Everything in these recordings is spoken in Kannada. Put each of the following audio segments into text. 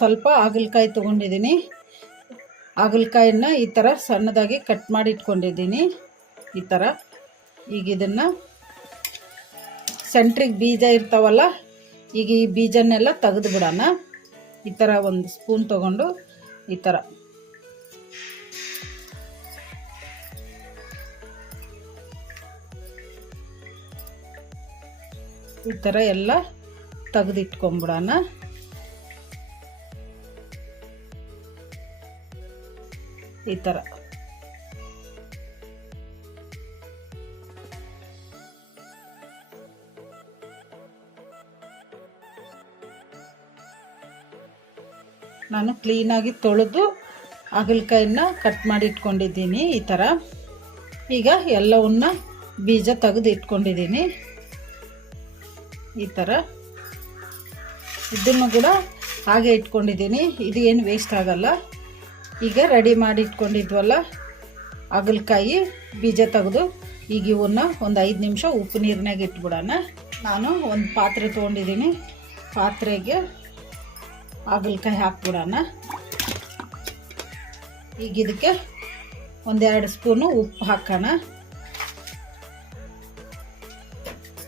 ಸ್ವಲ್ಪ ಹಾಗಲಕಾಯಿ ತೊಗೊಂಡಿದ್ದೀನಿ. ಹಾಗಲಕಾಯಿನ ಈ ಥರ ಸಣ್ಣದಾಗಿ ಕಟ್ ಮಾಡಿ ಇಟ್ಕೊಂಡಿದ್ದೀನಿ. ಈ ಥರ ಈಗ ಇದನ್ನು ಸೆಂಟ್ರಿಗೆ ಬೀಜ ಇರ್ತಾವಲ್ಲ, ಈಗ ಈ ಬೀಜನ್ನೆಲ್ಲ ತೆಗೆದು ಬಿಡೋಣ. ಈ ಥರ ಒಂದು ಸ್ಪೂನ್ ತೊಗೊಂಡು ಈ ಥರ ಈ ಥರ ಎಲ್ಲ ತೆಗೆದಿಟ್ಕೊಂಬಿಡೋಣ ಈ ಥರ ನಾನು ಕ್ಲೀನಾಗಿ ತೊಳೆದು ಹಾಗಲಕಾಯಿನ ಕಟ್ ಮಾಡಿ ಇಟ್ಕೊಂಡಿದ್ದೀನಿ ಈ ಥರ ಈಗ ಎಲ್ಲವನ್ನ ಬೀಜ ತೆಗೆದು ಇಟ್ಕೊಂಡಿದ್ದೀನಿ. ಈ ಥರ ಇದನ್ನು ಕೂಡ ಹಾಗೆ ಇಟ್ಕೊಂಡಿದ್ದೀನಿ. ಇದು ಏನು ವೇಸ್ಟ್ ಆಗಲ್ಲ. ಈಗ ರೆಡಿ ಮಾಡಿ ಇಟ್ಕೊಂಡಿದ್ವಲ್ಲ ಹಾಗಲಕಾಯಿ ಬೀಜ ತೆಗೆದು, ಈಗ ಇವನ್ನ ಒಂದು ಐದು ನಿಮಿಷ ಉಪ್ಪು ನೀರಿನಾಗ ಇಟ್ಬಿಡೋಣ. ನಾನು ಒಂದು ಪಾತ್ರೆ ತೊಗೊಂಡಿದ್ದೀನಿ ಪಾತ್ರೆಗೆ ಹಾಗಲಕಾಯಿ ಹಾಕ್ಬಿಡೋಣ. ಈಗ ಇದಕ್ಕೆ ಒಂದೆರಡು ಸ್ಪೂನು ಉಪ್ಪು ಹಾಕೋಣ.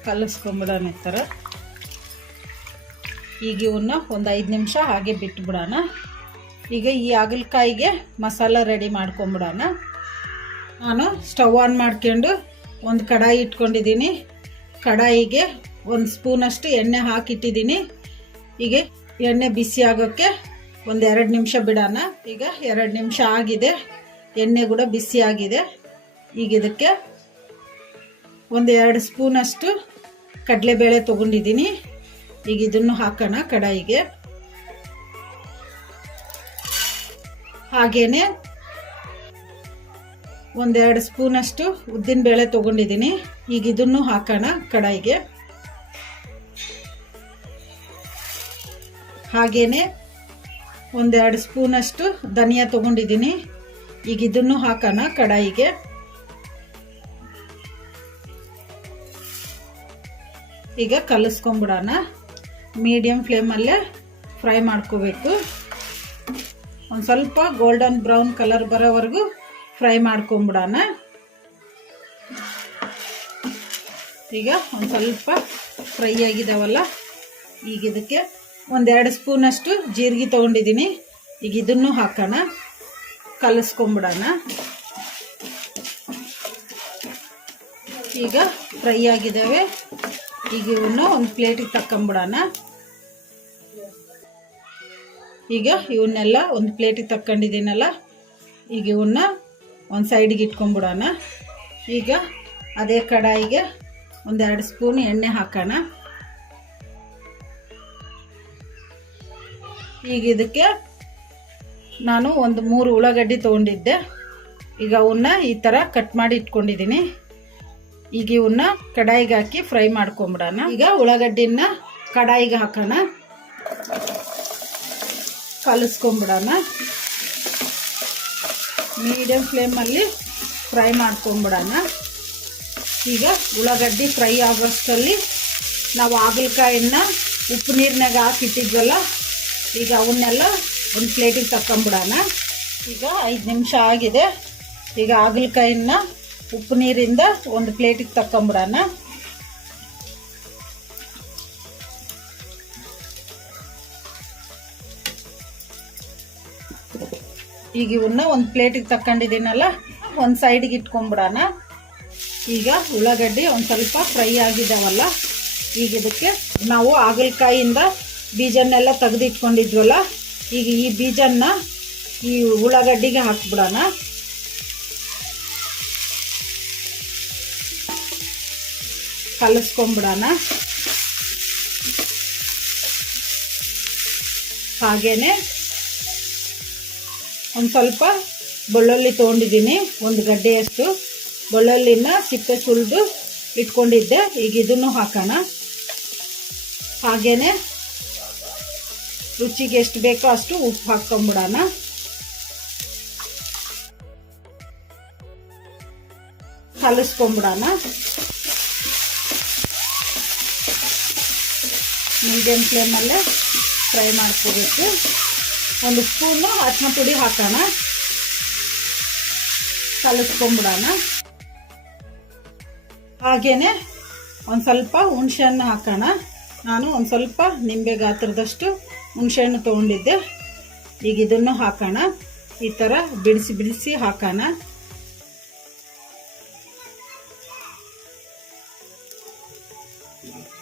ಕಲಿಸ್ಕೊಂಬಿಡೋಣ ಈ ಥರ. ಈಗ ಇವನ್ನ ಒಂದು ಐದು ನಿಮಿಷ ಹಾಗೆ ಬಿಟ್ಬಿಡೋಣ. ಈಗ ಈ ಹಾಗಲಕಾಯಿಗೆ ಮಸಾಲ ರೆಡಿ ಮಾಡ್ಕೊಂಬಿಡೋಣ. ನಾನು ಸ್ಟವ್ ಆನ್ ಮಾಡ್ಕೊಂಡು ಒಂದು ಕಡಾಯಿ ಇಟ್ಕೊಂಡಿದ್ದೀನಿ. ಕಡಾಯಿಗೆ ಒಂದು ಸ್ಪೂನಷ್ಟು ಎಣ್ಣೆ ಹಾಕಿಟ್ಟಿದ್ದೀನಿ. ಈಗ ಎಣ್ಣೆ ಬಿಸಿ ಆಗೋಕ್ಕೆ ಒಂದು ಎರಡು ನಿಮಿಷ ಬಿಡೋಣ. ಈಗ ಎರಡು ನಿಮಿಷ ಆಗಿದೆ. ಎಣ್ಣೆ ಕೂಡ ಬಿಸಿ ಆಗಿದೆ. ಈಗ ಇದಕ್ಕೆ ಒಂದು ಎರಡು ಸ್ಪೂನಷ್ಟು ಕಡಲೆಬೇಳೆ ತೊಗೊಂಡಿದ್ದೀನಿ. ಈಗ ಇದನ್ನು ಹಾಕೋಣ ಕಡಾಯಿಗೆ. ಹಾಗೇನೆ ಒಂದೆರಡು ಸ್ಪೂನಷ್ಟು ಉದ್ದಿನಬೇಳೆ ತೊಗೊಂಡಿದ್ದೀನಿ. ಈಗ ಇದನ್ನು ಹಾಕೋಣ ಕಡಾಯಿಗೆ. ಹಾಗೇನೆ ಒಂದೆರಡು ಸ್ಪೂನಷ್ಟು ಧನಿಯಾ ತೊಗೊಂಡಿದ್ದೀನಿ. ಈಗ ಇದನ್ನು ಹಾಕೋಣ ಕಡಾಯಿಗೆ. ಈಗ ಕಲಿಸ್ಕೊಂಬಿಡೋಣ ಮೀಡಿಯಮ್ ಫ್ಲೇಮಲ್ಲೇ ಫ್ರೈ ಮಾಡ್ಕೋಬೇಕು. ಒಂದು ಸ್ವಲ್ಪ ಗೋಲ್ಡನ್ ಬ್ರೌನ್ ಕಲರ್ ಬರೋವರೆಗೂ ಫ್ರೈ ಮಾಡ್ಕೊಂಬಿಡೋಣ. ಈಗ ಒಂದು ಸ್ವಲ್ಪ ಫ್ರೈ ಆಗಿದಾವಲ್ಲ, ಈಗ ಇದಕ್ಕೆ ಒಂದೆರಡು ಸ್ಪೂನಷ್ಟು ಜೀರಿಗೆ ತೊಗೊಂಡಿದ್ದೀನಿ. ಈಗ ಇದನ್ನು ಹಾಕೋಣ, ಕಲಸ್ಕೊಂಬಿಡೋಣ. ಈಗ ಫ್ರೈ ಆಗಿದ್ದಾವೆ ಈಗ ಇವನ್ನು ಒಂದು ಪ್ಲೇಟಿಗೆ ತಕ್ಕೊಂಬಿಡೋಣ. ಈಗ ಇವನ್ನೆಲ್ಲ ಒಂದು ಪ್ಲೇಟಿಗೆ ತಕ್ಕೊಂಡಿದ್ದೀನಲ್ಲ, ಈಗ ಇವನ್ನ ಒಂದು ಸೈಡಿಗೆ ಇಟ್ಕೊಂಬಿಡೋಣ ಈಗ ಅದೇ ಕಡಾಯಿಗೆ ಒಂದೆರಡು ಸ್ಪೂನ್ ಎಣ್ಣೆ ಹಾಕೋಣ. ಈಗ ಇದಕ್ಕೆ ನಾನು ಒಂದು ಮೂರು ಉಳ್ಳಾಗಡ್ಡಿ ತೊಗೊಂಡಿದ್ದೆ. ಈಗ ಅವನ್ನ ಈ ಥರ ಕಟ್ ಮಾಡಿ ಇಟ್ಕೊಂಡಿದ್ದೀನಿ. ಈಗ ಇವನ್ನ ಕಡಾಯಿಗೆ ಹಾಕಿ ಫ್ರೈ ಮಾಡ್ಕೊಂಬಿಡೋಣ ಈಗ ಉಳ್ಳಾಗಡ್ಡಿನ ಕಡಾಯಿಗೆ ಹಾಕೋಣ. ಕಲಿಸ್ಕೊಂಬಿಡೋಣ. ಮೀಡಿಯಮ್ ಫ್ಲೇಮಲ್ಲಿ ಫ್ರೈ ಮಾಡ್ಕೊಂಬಿಡೋಣ. ಈಗ ಉಳ್ಳಾಗಡ್ಡಿ ಫ್ರೈ ಆಗೋಷ್ಟರಲ್ಲಿ ನಾವು ಹಾಗಲಕಾಯಿನ ಉಪ್ಪು ನೀರಿನಾಗ ಹಾಕಿಟ್ಟಿದ್ವಲ್ಲ, ಈಗ ಅವನ್ನೆಲ್ಲ ಒಂದು ಪ್ಲೇಟಿಗೆ ತಕ್ಕೊಂಬಿಡೋಣ. ಈಗ ಐದು ನಿಮಿಷ ಆಗಿದೆ. ಈಗ ಹಾಗಲಕಾಯಿನ ಉಪ್ಪು ನೀರಿಂದ ಒಂದು ಪ್ಲೇಟಿಗೆ ತಕ್ಕೊಂಬಿಡೋಣ. ಈಗ ಇವನ್ನ ಒಂದು ಪ್ಲೇಟಿಗೆ ತಕ್ಕೊಂಡಿದ್ದೀನಲ್ಲ, ಒಂದು ಸೈಡಿಗೆ ಇಟ್ಕೊಂಬಿಡೋಣ ಈಗ ಉಳ್ಳಾಗಡ್ಡಿ ಒಂದು ಸ್ವಲ್ಪ ಫ್ರೈ ಆಗಿದ್ದಾವಲ್ಲ ಈಗ ಇದಕ್ಕೆ ನಾವು ಹಾಗಲಕಾಯಿಯಿಂದ ಬೀಜನ್ನೆಲ್ಲ ತೆಗೆದಿಟ್ಕೊಂಡಿದ್ವಲ್ಲ, ಈಗ ಈ ಬೀಜನ್ನ ಈ ಉಳ್ಳಾಗಡ್ಡಿಗೆ ಹಾಕ್ಬಿಡೋಣ. ಕಲಿಸ್ಕೊಂಬಿಡೋಣ ಹಾಗೇನೆ ಒಂದು ಸ್ವಲ್ಪ ಬೆಳ್ಳುಳ್ಳಿ ತೊಗೊಂಡಿದ್ದೀನಿ, ಒಂದು ಗಡ್ಡೆಯಷ್ಟು ಬೆಳ್ಳುಳ್ಳಿನ ಸಿಪ್ಪೆ ಸುಲಿದು ಇಟ್ಕೊಂಡಿದ್ದೆ. ಈಗ ಇದನ್ನು ಹಾಕೋಣ. ಹಾಗೇ ರುಚಿಗೆ ಎಷ್ಟು ಬೇಕೋ ಅಷ್ಟು ಉಪ್ಪು ಹಾಕ್ಕೊಂಬಿಡೋಣ. ಕಲಿಸ್ಕೊಂಬಿಡೋಣ. ಮೀಡಿಯಮ್ ಫ್ಲೇಮಲ್ಲೇ ಫ್ರೈ ಮಾಡ್ಕೋಬೇಕು. ಒಂದು ಸ್ಪೂನು ಅರ್ಶಿನ ಪುಡಿ ಹಾಕೋಣ. ಕಲಿಸ್ಕೊಂಬಿಡೋಣ. ಹಾಗೇನೆ ಒಂದು ಸ್ವಲ್ಪ ಹುಣಸೆಹಣ್ಣು ಹಾಕೋಣ. ನಾನು ಒಂದು ಸ್ವಲ್ಪ ನಿಂಬೆ ಗಾತ್ರದಷ್ಟು ಹುಣಸೆಹಣ್ಣು ತೊಗೊಂಡಿದ್ದೆ. ಈಗ ಇದನ್ನು ಹಾಕೋಣ. ಈ ಥರ ಬಿಡಿಸಿ ಬಿಡಿಸಿ ಹಾಕೋಣ.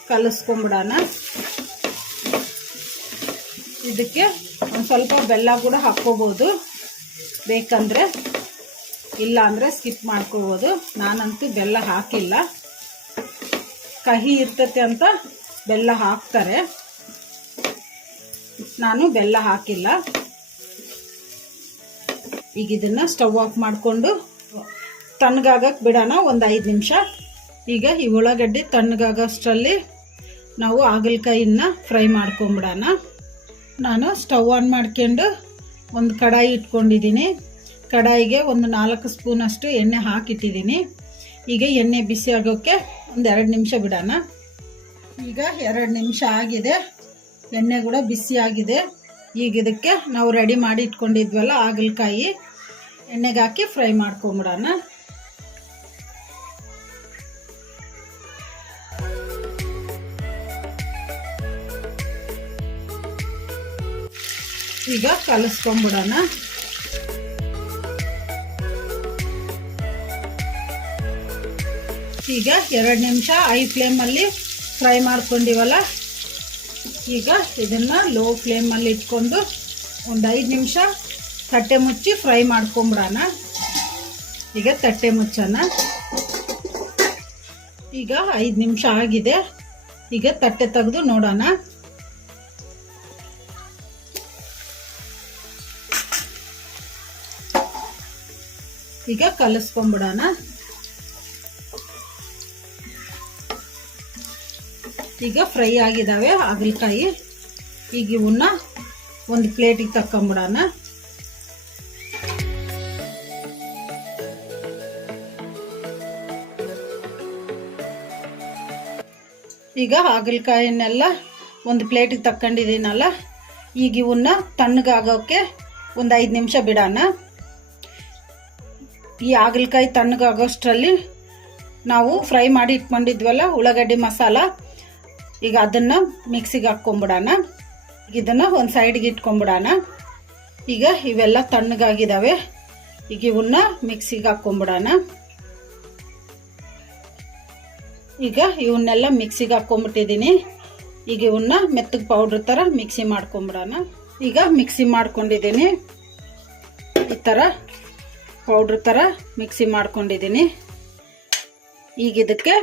ಕಲಿಸ್ಕೊಂಬಿಡೋಣ. ಇದಕ್ಕೆ ಒಂದು ಸ್ವಲ್ಪ ಬೆಲ್ಲ ಕೂಡ ಹಾಕ್ಕೋಬೋದು. ಬೇಕಂದರೆ ಇಲ್ಲ ಅಂದರೆ ಸ್ಕಿಪ್ ಮಾಡ್ಕೋಬೋದು. ನಾನಂತೂ ಬೆಲ್ಲ ಹಾಕಿಲ್ಲ. ಕಹಿ ಇರ್ತತೆ ಅಂತ ಬೆಲ್ಲ ಹಾಕ್ತಾರೆ. ನಾನು ಬೆಲ್ಲ ಹಾಕಿಲ್ಲ. ಈಗ ಇದನ್ನು ಸ್ಟವ್ ಆಫ್ ಮಾಡಿಕೊಂಡು ತಣ್ಣಗಾಗಕ್ಕೆ ಬಿಡೋಣ ಒಂದು ಐದು ನಿಮಿಷ. ಈಗ ಈ ಉಳ್ಳಾಗಡ್ಡಿ ತಣ್ಣಗಾಗೋಷ್ಟರಲ್ಲಿ ನಾವು ಹಾಗಲಕಾಯಿನ ಫ್ರೈ ಮಾಡ್ಕೊಂಬಿಡೋಣ. ನಾನು ಸ್ಟವ್ ಆನ್ ಮಾಡ್ಕೊಂಡು ಒಂದು ಕಡಾಯಿ ಇಟ್ಕೊಂಡಿದ್ದೀನಿ. ಕಡಾಯಿಗೆ ಒಂದು ನಾಲ್ಕು ಸ್ಪೂನಷ್ಟು ಎಣ್ಣೆ ಹಾಕಿಟ್ಟಿದ್ದೀನಿ. ಈಗ ಎಣ್ಣೆ ಬಿಸಿ ಆಗೋಕ್ಕೆ ಒಂದು ಎರಡು ನಿಮಿಷ ಬಿಡೋಣ. ಈಗ ಎರಡು ನಿಮಿಷ ಆಗಿದೆ. ಎಣ್ಣೆ ಕೂಡ ಬಿಸಿ ಆಗಿದೆ. ಈಗ ಇದಕ್ಕೆ ನಾವು ರೆಡಿ ಮಾಡಿ ಇಟ್ಕೊಂಡಿದ್ವಲ್ಲ, ಹಾಗಲಕಾಯಿ. ಎಣ್ಣೆಗೆ ಹಾಕಿ ಫ್ರೈ ಮಾಡ್ಕೊಂಬಿಡೋಣ. ಈಗ ಕಲಿಸ್ಕೊಂಬಿಡೋಣ. ಈಗ ಎರಡು ನಿಮಿಷ ಐ ಫ್ಲೇಮಲ್ಲಿ ಫ್ರೈ ಮಾಡ್ಕೊಂಡಿವಲ್ಲ? ಈಗ ಇದನ್ನು ಲೋ ಫ್ಲೇಮಲ್ಲಿ ಇಟ್ಕೊಂಡು ಒಂದು ಐದು ನಿಮಿಷ ತಟ್ಟೆ ಮುಚ್ಚಿ ಫ್ರೈ ಮಾಡ್ಕೊಂಬಿಡೋಣ. ಈಗ ತಟ್ಟೆ ಮುಚ್ಚೋಣ. ಈಗ ಐದು ನಿಮಿಷ ಆಗಿದೆ. ಈಗ ತಟ್ಟೆ ತೆಗೆದು ನೋಡೋಣ. ಈಗ ಕಲಿಸ್ಕೊಂಬಿಡೋಣ. ಈಗ ಫ್ರೈ ಆಗಿದ್ದಾವೆ ಹಾಗಲಕಾಯಿ. ಈಗ ಇವನ್ನ ಒಂದು ಪ್ಲೇಟಿಗೆ ತಕ್ಕೊಂಬಿಡೋಣ. ಈಗ ಹಾಗಲಕಾಯಿನೆಲ್ಲ ಒಂದು ಪ್ಲೇಟಿಗೆ ತಕ್ಕೊಂಡಿದ್ದೀನಲ್ಲ, ಈಗ ಇವನ್ನ ತಣ್ಣಗಾಗೋಕ್ಕೆ ಒಂದು ಐದು ನಿಮಿಷ ಬಿಡೋಣ. ಈ ಹಾಗಲಕಾಯಿ ತಣ್ಣಗಾಗೋಷ್ಟರಲ್ಲಿ ನಾವು ಫ್ರೈ ಮಾಡಿ ಇಟ್ಕೊಂಡಿದ್ವಲ್ಲ, ಉಳ್ಳಾಗಡ್ಡಿ ಮಸಾಲ, ಈಗ ಅದನ್ನು ಮಿಕ್ಸಿಗೆ ಹಾಕ್ಕೊಂಬಿಡೋಣ. ಇದನ್ನು ಒಂದು ಸೈಡ್ಗೆ ಇಟ್ಕೊಂಬಿಡೋಣ. ಈಗ ಇವೆಲ್ಲ ತಣ್ಣಗಾಗಿದ್ದಾವೆ ಈಗ ಇವನ್ನ ಮಿಕ್ಸಿಗೆ ಹಾಕ್ಕೊಂಬಿಡೋಣ. ಈಗ ಇವನ್ನೆಲ್ಲ ಮಿಕ್ಸಿಗೆ ಹಾಕ್ಕೊಂಬಿಟ್ಟಿದ್ದೀನಿ. ಈಗ ಇವನ್ನ ಮೆತ್ತಗೆ ಪೌಡ್ರ್ ಥರ ಮಿಕ್ಸಿ ಮಾಡ್ಕೊಂಬಿಡೋಣ. ಈಗ ಮಿಕ್ಸಿ ಮಾಡ್ಕೊಂಡಿದ್ದೀನಿ. ಈ ಥರ ಪೌಡ್ರ್ ಥರ ಮಿಕ್ಸಿ ಮಾಡ್ಕೊಂಡಿದ್ದೀನಿ. ಈಗ ಇದಕ್ಕೆ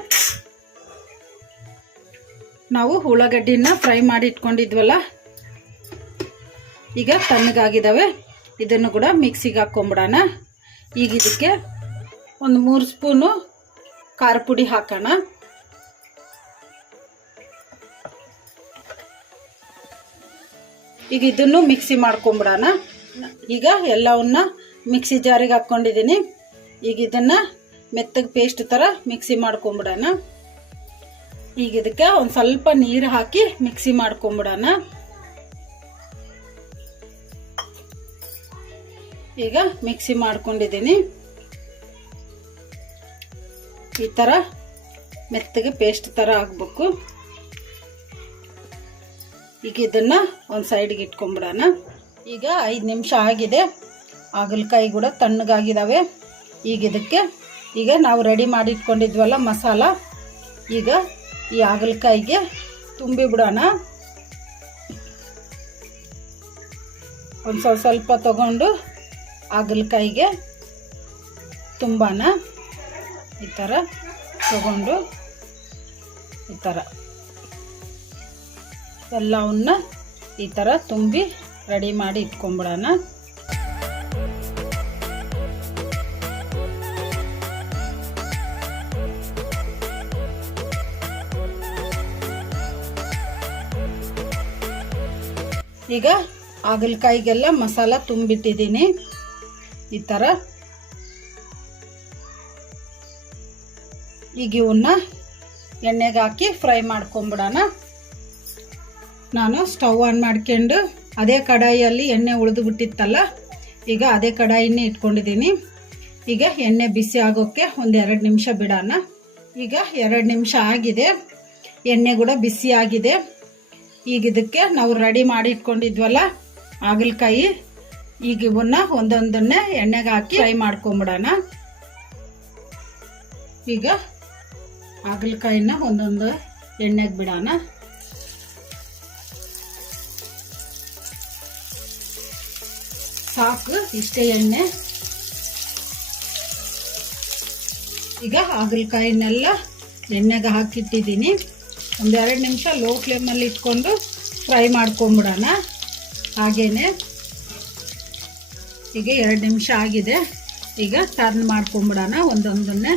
ನಾವು ಉಳ್ಳಾಗಡ್ಡಿನ ಫ್ರೈ ಮಾಡಿ ಇಟ್ಕೊಂಡಿದ್ವಲ್ಲ, ಈಗ ತಣ್ಣಗಾಗಿದ್ದಾವೆ ಇದನ್ನು ಕೂಡ ಮಿಕ್ಸಿಗೆ ಹಾಕ್ಕೊಂಬಿಡೋಣ ಈಗ ಇದಕ್ಕೆ ಒಂದು ಮೂರು ಸ್ಪೂನು ಖಾರ ಪುಡಿ ಹಾಕೋಣ. ಈಗ ಇದನ್ನು ಮಿಕ್ಸಿ ಮಾಡ್ಕೊಂಬಿಡೋಣ. ಈಗ ಎಲ್ಲವನ್ನ ಮಿಕ್ಸಿ ಜಾರಿಗೆ ಹಾಕ್ಕೊಂಡಿದ್ದೀನಿ. ಈಗ ಇದನ್ನು ಮೆತ್ತಗೆ ಪೇಸ್ಟ್ ಥರ ಮಿಕ್ಸಿ ಮಾಡ್ಕೊಂಬಿಡೋಣ. ಈಗ ಇದಕ್ಕೆ ಒಂದು ಸ್ವಲ್ಪ ನೀರು ಹಾಕಿ ಮಿಕ್ಸಿ ಮಾಡ್ಕೊಂಬಿಡೋಣ. ಈಗ ಮಿಕ್ಸಿ ಮಾಡ್ಕೊಂಡಿದ್ದೀನಿ. ಈ ಥರ ಮೆತ್ತಗೆ ಪೇಸ್ಟ್ ಥರ ಆಗಬೇಕು. ಈಗ ಇದನ್ನು ಒಂದು ಸೈಡ್ಗೆ ಇಟ್ಕೊಂಬಿಡೋಣ. ಈಗ ಐದು ನಿಮಿಷ ಆಗಿದೆ. ಹಾಗಲಕಾಯಿ ಕೂಡ ತಣ್ಣಗಾಗಿದ್ದಾವೆ ಈಗ ಇದಕ್ಕೆ ಈಗ ನಾವು ರೆಡಿ ಮಾಡಿ ಇಟ್ಕೊಂಡಿದ್ವಲ್ಲ ಮಸಾಲ. ಈಗ ಈ ಹಾಗಲಕಾಯಿಗೆ ತುಂಬಿ ಬಿಡೋಣ. ಒಂದು ಸ್ವಲ್ಪ ಸ್ವಲ್ಪ ತಗೊಂಡು ಹಾಗಲಕಾಯಿಗೆ ತುಂಬಾನ ಈ ಥರ ತಗೊಂಡು ಈ ಥರ ಎಲ್ಲವನ್ನ ಈ ಥರ ತುಂಬಿ ರೆಡಿ ಮಾಡಿ ಇಟ್ಕೊಂಬಿಡೋಣ ಈಗ ಹಾಗಲಕಾಯಿಗೆಲ್ಲ ಮಸಾಲ ತುಂಬಿಟ್ಟಿದ್ದೀನಿ. ಈ ಥರ ಈಗ ಇವನ್ನ ಎಣ್ಣೆಗೆ ಹಾಕಿ ಫ್ರೈ ಮಾಡ್ಕೊಂಬಿಡೋಣ. ನಾನು ಸ್ಟವ್ ಆನ್ ಮಾಡ್ಕೊಂಡು ಅದೇ ಕಡಾಯಿಯಲ್ಲಿ ಎಣ್ಣೆ ಉಳಿದು ಬಿಟ್ಟಿತ್ತಲ್ಲ, ಈಗ ಅದೇ ಕಡಾಯಿನೇ ಇಟ್ಕೊಂಡಿದ್ದೀನಿ. ಈಗ ಎಣ್ಣೆ ಬಿಸಿ ಆಗೋಕ್ಕೆ ಒಂದು ಎರಡು ನಿಮಿಷ ಬಿಡೋಣ. ಈಗ ಎರಡು ನಿಮಿಷ ಆಗಿದೆ. ಎಣ್ಣೆ ಕೂಡ ಬಿಸಿ ಆಗಿದೆ. ಈಗ ಇದಕ್ಕೆ ನಾವು ರೆಡಿ ಮಾಡಿ ಇಟ್ಕೊಂಡಿದ್ವಲ್ಲ, ಹಾಗಲಕಾಯಿ, ಈಗ ಇವನ್ನ ಒಂದೊಂದನ್ನೇ ಎಣ್ಣೆಗೆ ಹಾಕಿ ಫ್ರೈ ಮಾಡ್ಕೊಂಬಿಡೋಣ. ಈಗ ಹಾಗಲಕಾಯಿನ ಒಂದೊಂದು ಎಣ್ಣೆಗೆ ಬಿಡೋಣ. ಸಾಕು, ಇಷ್ಟೇ ಎಣ್ಣೆ. ಈಗ ಹಾಗಲಕಾಯಿನೆಲ್ಲ ಎಣ್ಣೆಗೆ ಹಾಕಿಟ್ಟಿದ್ದೀನಿ. ಒಂದೆರಡು ನಿಮಿಷ ಲೋ ಫ್ಲೇಮಲ್ಲಿ ಇಟ್ಕೊಂಡು ಫ್ರೈ ಮಾಡ್ಕೊಂಬಿಡೋಣ. ಹಾಗೇ ಈಗ ಎರಡು ನಿಮಿಷ ಆಗಿದೆ. ಈಗ ಟರ್ನ್ ಮಾಡ್ಕೊಂಬಿಡೋಣ ಒಂದೊಂದನ್ನೇ.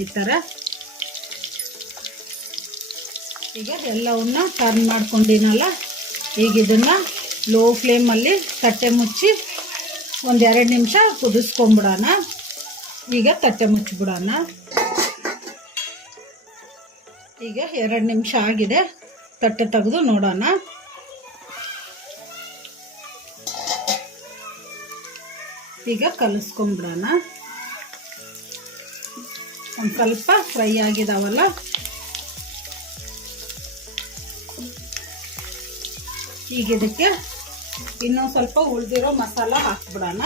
ಈ ಥರ ಈಗ ಎಲ್ಲವನ್ನ ಟರ್ನ್ ಮಾಡ್ಕೊಂಡಿನಲ್ಲ, ಈಗ ಇದನ್ನು ಲೋ ಫ್ಲೇಮಲ್ಲಿ ತಟ್ಟೆ ಮುಚ್ಚಿ ಒಂದೆರಡು ನಿಮಿಷ ಕುದಿಸ್ಕೊಂಬಿಡೋಣ. ಈಗ ತಟ್ಟೆ ಮುಚ್ಚಿಬಿಡೋಣ. ಈಗ ಎರಡು ನಿಮಿಷ ಆಗಿದೆ. ತಟ್ಟೆ ತೆಗೆದು ನೋಡೋಣ. ಈಗ ಕಲಿಸ್ಕೊಂಬಿಡೋಣ ಒಂದು ಸ್ವಲ್ಪ ಫ್ರೈ ಆಗಿದಾವಲ್ಲ? ಈಗ ಇದಕ್ಕೆ ಇನ್ನೊಂದು ಸ್ವಲ್ಪ ಉಳಿದಿರೋ ಮಸಾಲ ಹಾಕ್ಬಿಡೋಣ.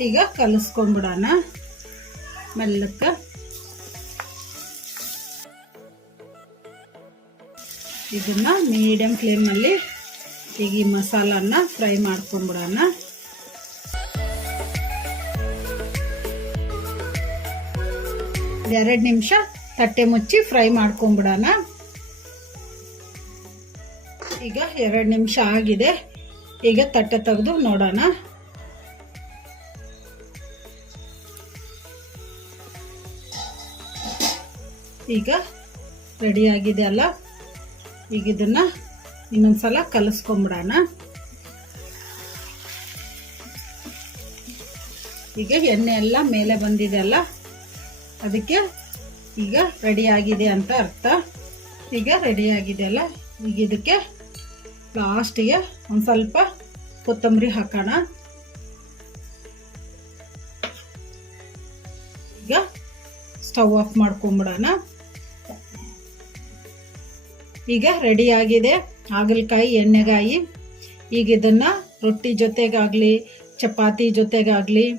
ಈಗ ಕಲಸ್ಕೊಂಡ್ಬಿಡೋಣ. ಮೆಲ್ಲಕ್ಕೆ. ಇದನ್ನ ಮೀಡಿಯಂ ಫ್ಲೇಮಲ್ಲಿ ಈಗ ಈ ಮಸಾಲನ್ನ ಫ್ರೈ ಮಾಡ್ಕೊಂಡ್ಬಿಡೋಣ. ಎರಡು ನಿಮಿಷ ತಟ್ಟೆ ಮುಚ್ಚಿ ಫ್ರೈ ಮಾಡ್ಕೊಂಬಿಡೋಣ ಈಗ ಎರಡು ನಿಮಿಷ ಆಗಿದೆ. ಈಗ ತಟ್ಟೆ ತೆಗೆದು ನೋಡೋಣ. ಈಗ ರೆಡಿ ಆಗಿದೆ ಅಲ್ಲ? ಈಗ ಇದನ್ನ ಇನ್ನೊಂದ್ಸಲ ಕಲಿಸ್ಕೊಂಬಿಡೋಣ. ಈಗ ಎಣ್ಣೆ ಎಲ್ಲ ಮೇಲೆ ಬಂದಿದೆ ಅಲ್ಲ? ಅದಕ್ಕೆ ಈಗ ರೆಡಿ ಆಗಿದೆ ಅಂತ ಅರ್ಥ. ಈಗ ರೆಡಿ ಆಗಿದೆ ಅಲ್ಲ? ಈಗ ಇದಕ್ಕೆ ಲಾಸ್ಟಿಗೆ ಒಂದು ಸ್ವಲ್ಪ ಕೊತ್ತಂಬರಿ ಹಾಕೋಣ. ಈಗ ಸ್ಟವ್ ಆಫ್ ಮಾಡ್ಕೊಂಬಿಡೋಣ. ಈಗ ರೆಡಿ ಆಗಿದೆ. ಹಾಗಲಕಾಯಿ, ಎಣ್ಣೆಗಾಯಿ. ಈಗ ಇದನ್ನು ರೊಟ್ಟಿ ಜೊತೆಗಾಗಲಿ, ಚಪಾತಿ ಜೊತೆಗಾಗಲಿ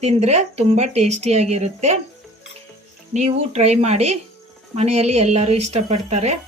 ತಿಂದರೆ ತುಂಬ ಟೇಸ್ಟಿಯಾಗಿರುತ್ತೆ ನೀವು ಟ್ರೈ ಮಾಡಿ ಮನೆಯಲ್ಲಿ ಎಲ್ಲರೂ ಇಷ್ಟಪಡ್ತಾರೆ.